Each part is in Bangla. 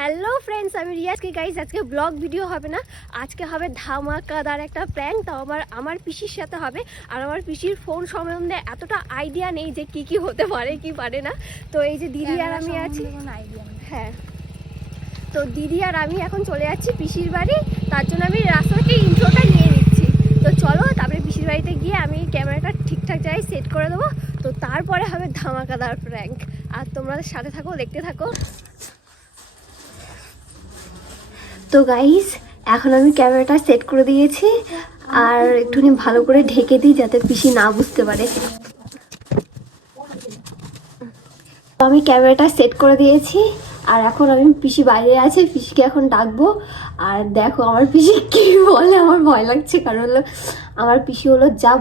হ্যালো ফ্রেন্ডস, আমি রিয়া। আজকে গাইজ আজকে ব্লগ ভিডিও হবে না, আজকে হবে ধামাকাদার একটা প্র্যাঙ্ক। তাও আমার পিসির সাথে হবে। আর আমার পিসির ফোন সম্বন্ধে এতটা আইডিয়া নেই যে কি হতে পারে কি পারে না। তো এই যে দিদি আর আমি আছি, হ্যাঁ, তো দিদি আর আমি এখন চলে যাচ্ছি পিসির বাড়ি। তার জন্য আমি রাস্তা থেকে ইন্ট্রোটা নিয়ে নিচ্ছি। তো চলো, তারপরে পিসির বাড়িতে গিয়ে আমি ক্যামেরাটা ঠিকঠাক জায়গায় সেট করে দেবো। তো তারপরে হবে ধামাকাদার প্র্যাঙ্ক। আর তোমরা সাথে থাকো, দেখতে থাকো। তো গাইস, এখন আমি ক্যামেরাটা সেট করে দিয়েছি। আর একটুখানি ভালো করে ঢেকে দিই যাতে পিসি না বুঝতে পারে। তো আমি ক্যামেরাটা সেট করে দিয়েছি। আর এখন আমি পিসি বাইরে আছে, পিসিকে এখন ডাকবো। আর দেখো আমার পিসি কি বলে, আমার ভয় লাগছে। কারণ হলো আমার পিসি হলো যা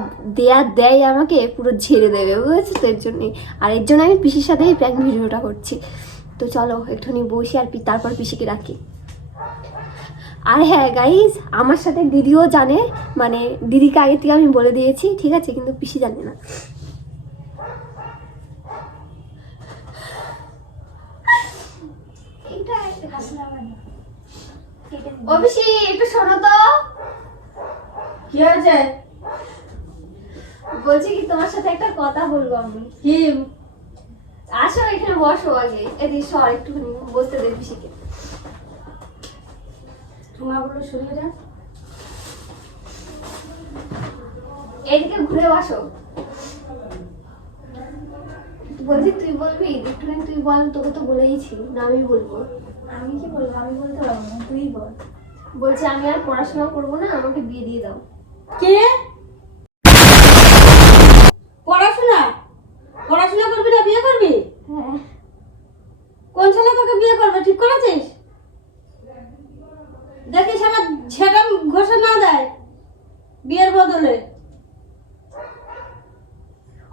দেয় আমাকে পুরো ঝেড়ে দেবে, বুঝেছো? তো এর জন্যই, আর এর জন্য আমি পিসির সাথে এই প্র্যাঙ্ক ভিডিওটা করছি। তো চলো একটুখানি বসি আর তারপর পিসিকে ডাকি। আর হ্যাঁ গাইজ, আমার সাথে দিদিও জানে, মানে দিদিকে আগে থেকে আমি বলে দিয়েছি, ঠিক আছে? কিন্তু পিসি জানে না। ও পিসি, একটু শোনো তো। কি হয়েছে? বলছি কি, তোমার সাথে একটা কথা বলবো আমি। কি? আসো এখানে বসো আগে, এদিকে সর, একটুখানি বসতে দে পিসিকে। ঠোঙাগুলো সরিয়ে যা। এদিকে ঘুরে বসো। বলছি তুই বলবি একটুখানি, তুই বল। তোকে তো বলেইছি না, আমি বলবো। আমি কি বলবো? আমি বলতে পারবো না, তুই বল। বলছি আমি আর পড়াশোনা করবো না, আমাকে বিয়ে দিয়ে দাও। কে? পড়াশোনা? পড়াশোনা করবি না বিয়ে করবি? হ্যাঁ। কোন ছেলে তোকে বিয়ে করবে ঠিক করেছিস? দেখিস আমার ছেটা ঘষে না দেয় বিয়ের বদলে।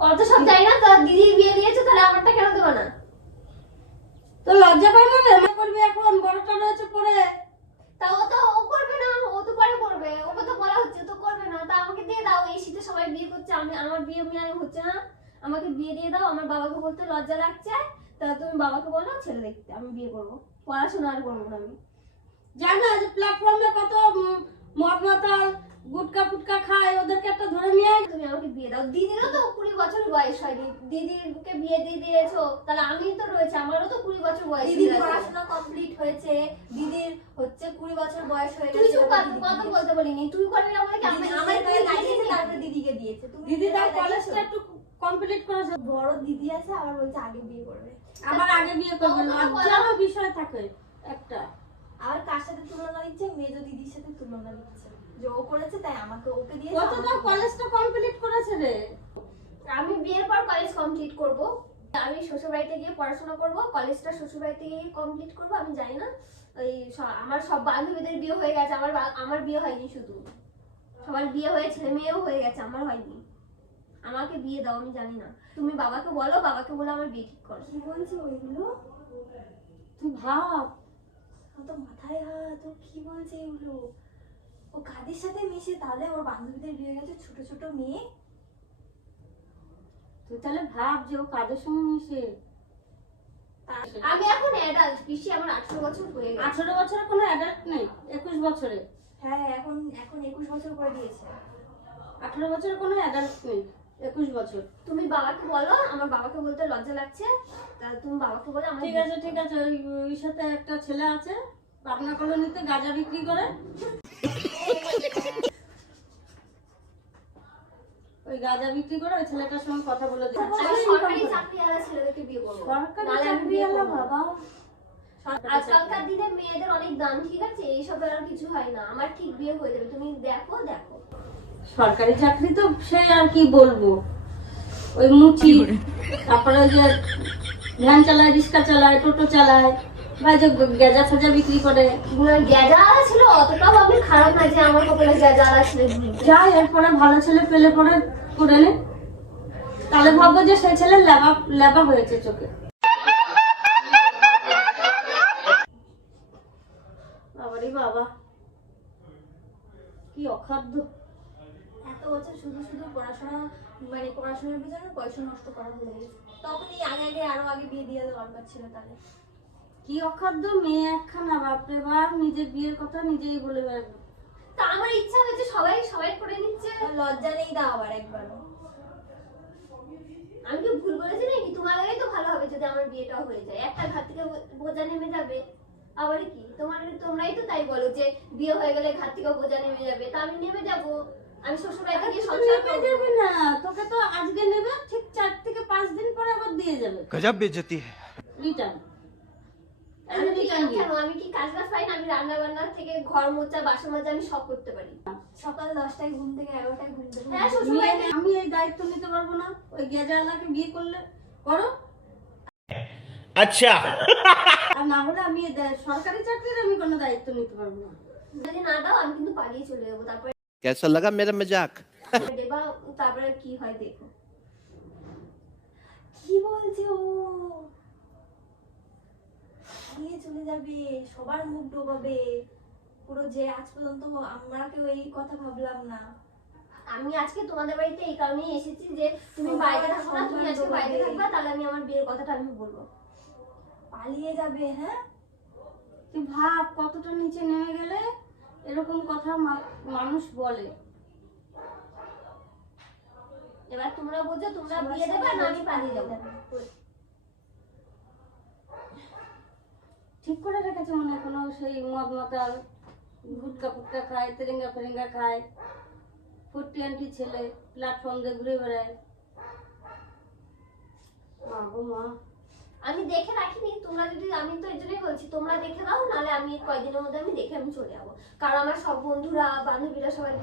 অত সব যাই না, তার দিদি বিয়ে দিয়েছে, তাহলে আমারটা কেন দেবো না? তো লজ্জা পায় না রে? মা করবি এখন, বড়টা রয়েছে পরে। তা ও তো ও করবে না, ও তো পরে করবে। ওকে তো বলা হচ্ছে, তো করবে না। তা আমাকে দিয়ে দাও। এই শীতে সবাই বিয়ে করছে, আমার বিয়ে হচ্ছে না। আমাকে বিয়ে দিয়ে দাও। আমার বাবাকে বলতে লজ্জা লাগছে। তা তুমি বাবাকে বলো ছেলে দেখতে, আমি বিয়ে করবো। পড়াশোনা আর করবো না আমি। জানো না যে প্ল্যাটফর্মে কত মদ মাতাল গুটকা ফুটকা খায়, ওদেরকে একটা ধরে নিয়ে আয়। তুমি আমাকে বিয়ে দাও। দিদিরও তো 20 বছর বয়স হয়নি, দিদিকে বিয়ে দিয়ে দিয়েছো, তাহলে আমি তো রয়েছে, আমারও তো 20 বছর বয়স। দিদির পড়াশোনা কমপ্লিট হয়েছে, দিদির হচ্ছে 20 বছর বয়স হয়ে তুই গেছে। তো কথা বলতে বলিনি, তুই করবি না বলে কি আমি আমার বিয়ে গায়ে দিয়েছি? তারপরে দিদিকে দিয়েছে। তুমি দিদি তার কলেজটা একটু কমপ্লিট করেছে। বড় দিদি আছে, আবার বলছে আগে বিয়ে করবে। আবার আগে বিয়ে করবে, লজ্জারও বিষয় থাকে একটা। আর কার সাথে তুলনা দিচ্ছে? মেজো দিদির সাথে তুলনা দিচ্ছে যে ও করেছে তাই আমাকে ওকে দিয়েছে। কত তো কলেজটা কমপ্লিট করেছে রে। আমি বিয়ের পর কলেজ কমপ্লিট করব। আমি শ্বশুর বাড়িতে গিয়ে পড়াশোনা করব, কলেজটা শ্বশুর বাড়িতে গিয়ে কমপ্লিট করব। আমি জানি না, ওই আমার সব বান্ধবীদের বিয়ে হয়ে গেছে, আমার বিয়ে হয়নি। শুধু সবার বিয়ে হয়ে ছেলে মেয়েও হয়ে গেছে, আমার হয়নি। আমাকে বিয়ে দাও, আমি জানি না। তুমি বাবাকে বলো, বাবাকে বলে আমার বিয়ে ঠিক করো। কি বলছে ওইগুলো? তুই ভাব, তো মাথায় হাত, ও কি বলছে এগুলো? ও কাদের সাথে মিশে? তাহলে ওর বান্ধবীদের বিয়ে হয়ে গেছে, ছোট ছোট মেয়ে। তুই তাহলে ভাব যে ও কাদের সঙ্গে মিশে। আমি এখন অ্যাডাল্ট পিসি, আমার 18 বছর হয়ে গেছে। 18 বছরে কোনো অ্যাডাল্ট নেই, 21 বছরে। হ্যাঁ, এখন এখন 21 বছর করে দিয়েছে। 18 বছরে কোনো অ্যাডাল্ট নেই, 21 বছর। তুমি বাবাকে বলো, আমার বাবাকে বলতে লজ্জা লাগছে। তা তুমি বাবাকে বলো আমার ঠিক আছে ঠিক আছে, ওই সাথে একটা ছেলে আছে পাবনা কলোনিতে গাঁজা বিক্রি করে। ওই গাঁজা বিক্রি করে ওই ছেলেটার সঙ্গে কথা বলে দিই। আমি সরকারি চাকরিওয়ালা ছেলেদেরকে বিয়ে করবো। সরকারি নাহলে আমি বিয়ে চাকরিওয়ালা করবো না। বাবা। আজকালকার দিনে মেয়েদের অনেক দাম, ঠিক আছে? এইসব আর কিছু হয় না, আমার ঠিক বিয়ে হয়ে যাবে। তুমি দেখো দেখো। সরকারি চাকরি তো সে আর কি বলবো, ওই মুচি, তারপরে ওই যে ভ্যান চালায়, রিক্সা চালায়, টোটো চালায়, বা যে গেজা ফাজা বিক্রি করে। গ্যাজালা ছিল, অতটাও আমি খারাপ না যে আমার কপালে গ্যাজালা ছিল। যাই, এরপরে ভালো ছেলে পেলে পরে করে নে, তাহলে ভাববো যে সেই ছেলে লেবা লেবা হয়েছে চোখে। বাবারে বাবা, কি অখাদ্য। এত বছর শুধু শুধু পড়াশোনা, মানে পড়াশোনার পিছনে পয়সা নষ্ট করা হয়ে গেছে। তখনই আগে আরো আগে বিয়ে দিয়ে দেওয়া দরকার ছিল। তাহলে কি অখাদ্য মেয়ে একখানা, বাপরে বাপ, নিজের বিয়ের কথা নিজেই বলে বেড়াবে। তা আমার ইচ্ছা হয়েছে, সবাই সবাই করে নিচ্ছে। লজ্জা নেই দাও আবার একবারও। আমি কি ভুল বলেছি নাকি? তোমার আগেই তো ভালো হবে যদি আমার বিয়েটা হয়ে যায়, একটা ঘাট থেকে বোঝা নেমে যাবে। আবার কি তোমরাই তো তাই বলো যে বিয়ে হয়ে গেলে ঘাট থেকে বোঝা নেমে যাবে, তা আমি নেমে যাবো। আমি শ্বশুরবাড়িতে গিয়ে সংসার নেমে যাবে না, তোকে তো আজকে নেবে, ঠিক 4 থেকে 5 দিন পরে আবার দিয়ে যাবে। गजब बेइज्जती है। রিটার্ন। কেন আমি কি কাজ বাজ পাই না? আমি রান্না বান্না থেকে ঘর মোছা, বাসন মাজা আমি সব করতে পারি। সকাল 10টায় ঘুম থেকে 11টায় ঘুম থেকে হ্যাঁ, শ্বশুরবাড়িতে আমি এই দায়িত্ব নিতে পারবো না। ওই গেজালাকে বিয়ে করলে করো, अच्छा আর না হলে আমি সরকারি চাকরির আমি কোনো দায়িত্ব নিতে পারবো না। যদি না দাও আমি কিন্তু পালিয়ে চলে যাবো। তারপরে कैसा लगा मेरा मजाक? দেবা, তারপরে কি হয় দেখো। কি বলছে ও? নিয়ে চলে যাবে, সবার মুখ ডোবাবে পুরো। যে আজ পর্যন্ত আমরা কেউ এই কথা ভাবলাম না। আমি আজকে তোমাদের বাড়িতে এই কারণেই এসেছি যে তুমি বাইরে থাকো না, তুমি আজকে বাইরে থাকবা, তাহলে আমি আমার বিয়ের কথাটা আমি বলবো। পালিয়ে যাবে? হ্যাঁ, তুই ভাব কতটা নিচে নেমে গেলে এরকম কথা মানুষ বলে। এবার তোমরা বোঝো, তোমরা বিয়ে দেবে না আমি পালিয়ে যাবো। ঠিক করে রেখেছে মনে হয়, কোনো সেই মদ মাতাল, গুটকা ফুটকা খায়, তেরেঙ্গা ফেরেঙ্গা খায়, 40 আন্টি ছেলে প্ল্যাটফর্ম দিয়ে ঘুরে বেড়ায়। মা গো মা, আমি দেখে রাখিনি। তোমরা যদি, আমি তো এই জন্যই বলছি তোমরা দেখে দাও, নাহলে আমি কয়েকদিনের মধ্যে আমি দেখে আমি চলে যাবো। কারণ আমার সব বন্ধুরা বান্ধবীরা সবাই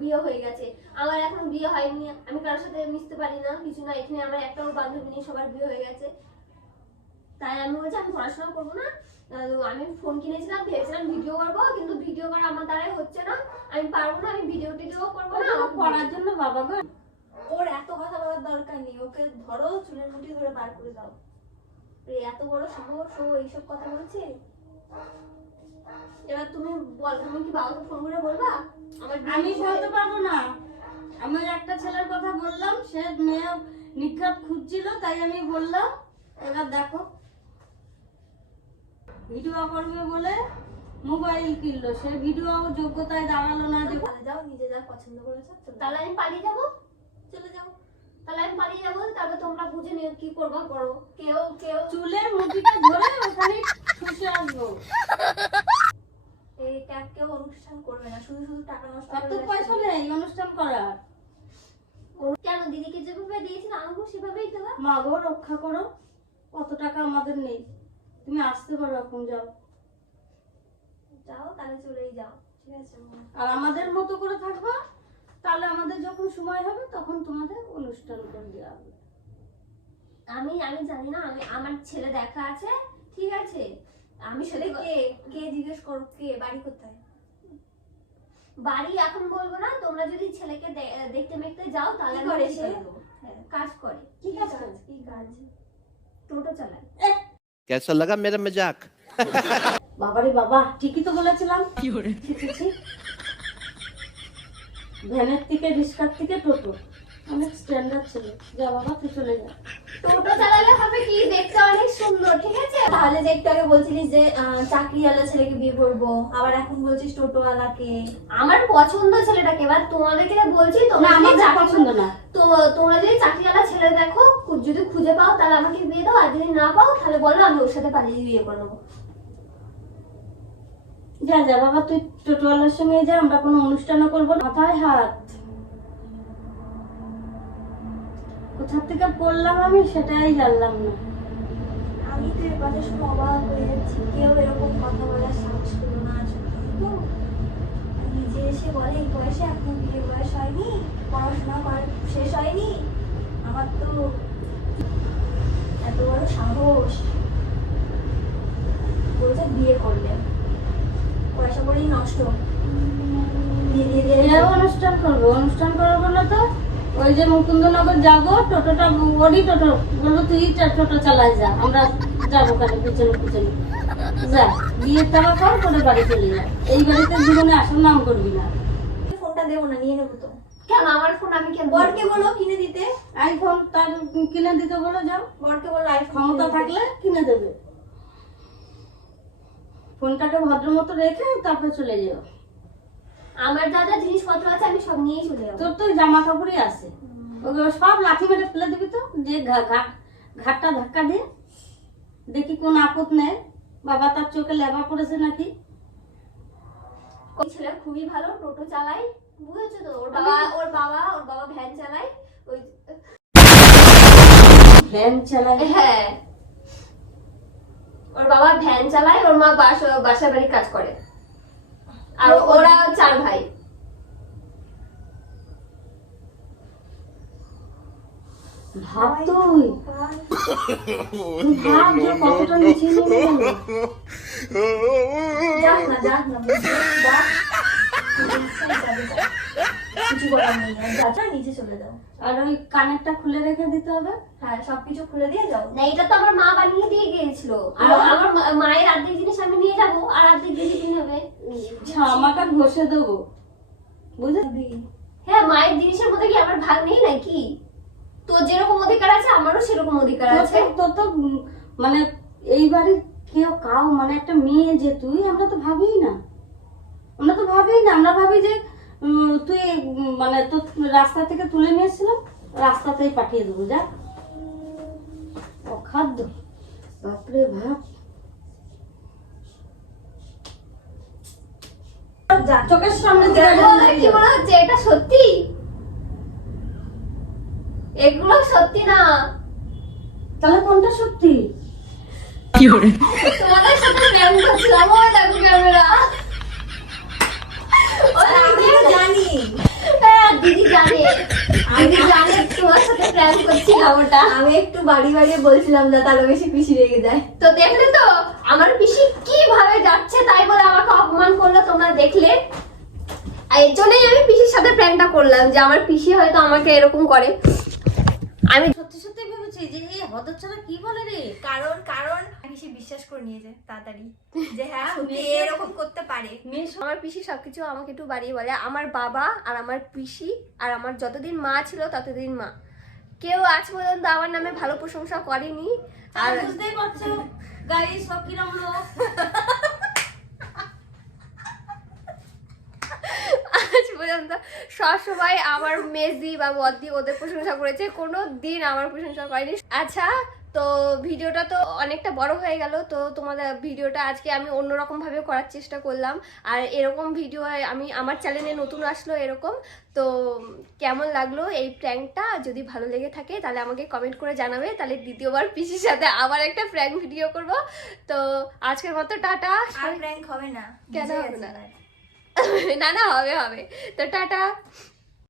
বিয়ে হয়ে গেছে, আমার এখনো বিয়ে হয়নি। আমি কারোর সাথে মিশতে পারি না, কিছু না। এখানে আমার একটাও বান্ধবী নেই, সবার বিয়ে হয়ে গেছে। তাই আমি বলছি আমি পড়াশোনা করবো না। আমি ফোন কিনেছিলাম, ভেবেছিলাম ভিডিও করবো, কিন্তু ভিডিও করা আমার দ্বারাই হচ্ছে না। আমি পারবো না, আমি ভিডিও টিডিও করবো না। ওগুলো করার জন্য বাবা গো, ওর এত কথা বলার দরকার নেই। ওকে ধরো, চুলের মুঠি ধরে বার করে দাও। এত বড় সাহস, ও এইসব কথা বলছে। এবার তুমি বল, তুমি কি বাবাকে ফোন করে বলবা আমার আমি বলতে পারবো না। আমি ওই একটা ছেলের কথা বললাম, সে মেয়ে নিখাত খুঁজছিল, তাই আমি বললাম। এবার দেখো, ভিডিও করবে বলে মোবাইল কিনলো, সে ভিডিও যোগ্যতায় দাঁড়ালো না। যে তাহলে যাও, নিজে যা পছন্দ করেছো চলে তাহলে আমি পালিয়ে যাবো। চলে যাও। তাহলে আমি পালিয়ে যাবো, তারপর তোমরা বুঝে নিও কি করবা করো। কেউ কেউ চুলের মুঠিটা ধরে ওখানে শুষে আসবো। এই ট্যাগ কেউ অনুষ্ঠান করবে না, শুধু শুধু টাকা নষ্ট এত করে পয়সা নেই অনুষ্ঠান করার। কেন দিদিকে যেভাবে দিয়েছিল আমাকে সেভাবেই দেবা। মা গো রক্ষা করো, কত টাকা আমাদের নেই। তুমি আসতে পারো এখন, যাও। যাও, তাহলে চলেই যাও, ঠিক আছে? আর আমাদের মতো করে থাকবা, তাহলে আমাদের যখন সময় হবে তখন তোমাদের অনুষ্ঠান করে দেওয়া হবে। আমি জানি না, আমার ছেলে দেখা আছে, ঠিক আছে? আমি সেটা সেটা কে কে জিজ্ঞেস করো, কে, বাড়ি কোথায়? বাড়ি এখন বলবো না। তোমরা যদি ছেলেকে দেখতে মেখতে যাও তাহলে কি আমি করে ঠিক সে? করে দেবো। হ্যাঁ, কাজ করে। কি কাজ করে? কি কাজ? টোটো চালায়। कैसा लगा मेरा मजाक? বাবারে বাবা, ঠিকই তো বলেছিলাম। ছি, ছি, ছি। ভ্যানের থেকে, রিক্সার থেকে টোটো, অনেক স্ট্যান্ডার্ড ছিল। যা বাবা, তুই চলে যা। টোটো চালালে হবে কি, দেখতে অনেক সুন্দর, ঠিক আছে? তাহলে যে একটু আগে বলছিলিস যে চাকরিওয়ালা ছেলেকে বিয়ে করবো, আবার এখন বলছিস টোটোওয়ালাকে। আমার পছন্দ ছেলেটাকে। এবার তোমাদেরকে বলছি, না, তোমরা আমার যদি চাকরি পছন্দ না। তো তোমরা যদি চাকরিওয়ালা ছেলে দেখো, যদি খুঁজে পাও তাহলে আমাকে বিয়ে দাও, আর যদি না পাও তাহলে বলো, আমি ওর সাথে পালিয়ে বিয়ে করে নেবো। যা যা বাবা, তুই টোটোওয়ালার সঙ্গে যা, আমরা কোনো অনুষ্ঠানও করবো না। মাথায় হাত কোথা থেকে পড়লাম আমি সেটাই জানলাম না। আমি তো এর কথা শুনে অবাক হয়ে যাচ্ছি। কেউ এরকম কথা বলার সাহস পেলো না আজ পর্যন্ত। নিজে এসে বলে এই বয়সে এখন বিয়ে বয়স হয়নি, পড়াশোনা শেষ হয়নি। আমার তো এত বড় সাহস। বলছে বিয়ে করলে পয়সা করেই নষ্ট। দিয়ে দিয়ে দিয়ে এরাও অনুষ্ঠান করবো, অনুষ্ঠান করবো বলে তো ওই যে মুকুন্দনগর যাবো, টোটোটা ওরই টোটো বলবো, তুই টোটো চালাই যা, আমরা যাবো কালে পিছনে পিছনে। যা, বিয়ের টাকা কর, করে বাড়ি চলে যা। এই বাড়িতে জীবনে আসার নাম করবি না। ফোনটা দেবো না, নিয়ে নেবো তো। কেন আমার ফোন আমি কেন বরকে বলো কিনে দিতে। আইফোন তার কিনে দিতে বলে, যাও। বরকে বলো আইফোন ক্ষমতা থাকলে কিনে দেবে। ফোনটাকে ভদ্র মতো রেখে তারপরে চলে যাও। আমার দাদা জিনিসপত্র আছে, আমি সব নিয়েই চলে যাবো। তোর তো ওই জামা কাপড়ই আছে, ওগুলো সব লাথি মেরে ফেলে দিবি তো, যে ঘাটটা ধাক্কা দিয়ে দেখি কোন আপদ নেয়। বাবা তার চোখে লেবা পড়েছে নাকি। ওই ছেলে খুবই ভালো, টোটো চালায়, বুঝেছো তো? ওর বাবা ভ্যান চালায়। ওই ভ্যান চালায়? হ্যাঁ, ওর বাবা ভ্যান চালায়, ওর মা বাসা বাড়ির কাজ করে, আর ওরা 4 ভাই। ভাব তুই, ভাব যে কতটা নিচে নেমে গেল। যাক না বুঝলি? যাক। কিছু করার নেই, যা নিচে চলে যাও। আর ওই কানেরটা খুলে রেখে দিতে হবে। হ্যাঁ, সবকিছু খুলে দিয়ে যাও। না, এটা তো আমার মা বানিয়ে দিয়ে গিয়েছিল, আর আমার মায়ের অর্ধেক জিনিস আমি নিয়ে যাবো, আর অর্ধেক জিনিস কিনে হবে। জামাটা ঘষে দেবো, বুঝলি? হ্যাঁ, মায়ের জিনিসের মধ্যে কি আমার ভাগ নেই নাকি? তোর যেরকম অধিকার আছে আমারও সেরকম অধিকার আছে। তোর তো মানে এই বাড়ির কেউ কাউ মানে একটা মেয়ে যে তুই, আমরা তো ভাবি না, আমরা ভাবি যে তুই মানে তোর রাস্তা থেকে তুলে নিয়েছিলাম, রাস্তাতেই পাঠিয়ে দেবো। যা অখাদ্য, বাপরে ভাব। চোখের সামনে কি মনে হচ্ছে এটা সত্যি? এগুলো সত্যি না। তাহলে কোনটা সত্যি? তোমাদের সাথে প্রেম করছিলাম, ওই দেখো ক্যামেরা। আমি তো জানি, হ্যাঁ, দিদি জানে তোমার সাথে প্রেম করছিলাম ওটা। আমি একটু বাড়ি বলছিলাম না, তাহলে বেশি পিসি রেগে যায়। তো দেখলে তো আমার পিসি কিভাবে যাচ্ছে, তাই বলে আমাকে অপমান করলো, তোমরা দেখলে। আর এর জন্যই আমি পিসির সাথে প্র্যাঙ্কটা করলাম, যে আমার পিসি হয়তো আমাকে এরকম করে। আমি সত্যি সত্যি ভেবেছি যে এই হতচ্ছাড়া কি বলে রে। কারণ পিসি বিশ্বাস করে নিয়েছে তাড়াতাড়ি যে হ্যাঁ সত্যি এরকম করতে পারে। আমার পিসি সবকিছু আমাকে একটু বাড়িয়ে বলে। আমার বাবা আর আমার পিসি আর আমার যতদিন মা ছিল ততদিন মা, কেউ আজ পর্যন্ত আমার নামে ভালো প্রশংসা করেনি। আর বুঝতেই পারছো গাইস সব কিরম লোক। আজ পর্যন্ত সবসময় আমার মেজদি বা বদ্দি ওদের প্রশংসা করেছে, কোনো দিন আমার প্রশংসা করেনি। আচ্ছা, তো ভিডিওটা তো অনেকটা বড় হয়ে গেল, তো তোমাদের ভিডিওটা আজকে আমি অন্যরকম ভাবে করার চেষ্টা করলাম। আর এরকম ভিডিও আমি আমার চ্যানেলে নতুন আসলো এরকম। তো কেমন লাগলো এই প্র্যাঙ্কটা? যদি ভালো লেগে থাকে তাহলে আমাকে কমেন্ট করে জানাবে, তাহলে দ্বিতীয়বার পিসির সাথে আবার একটা প্র্যাঙ্ক ভিডিও করব। তো আজকের মতো টাটা। আর প্র্যাঙ্ক হবে না, কেন বুঝে হবে গেছি না? এবার। না হবে। তো টাটা।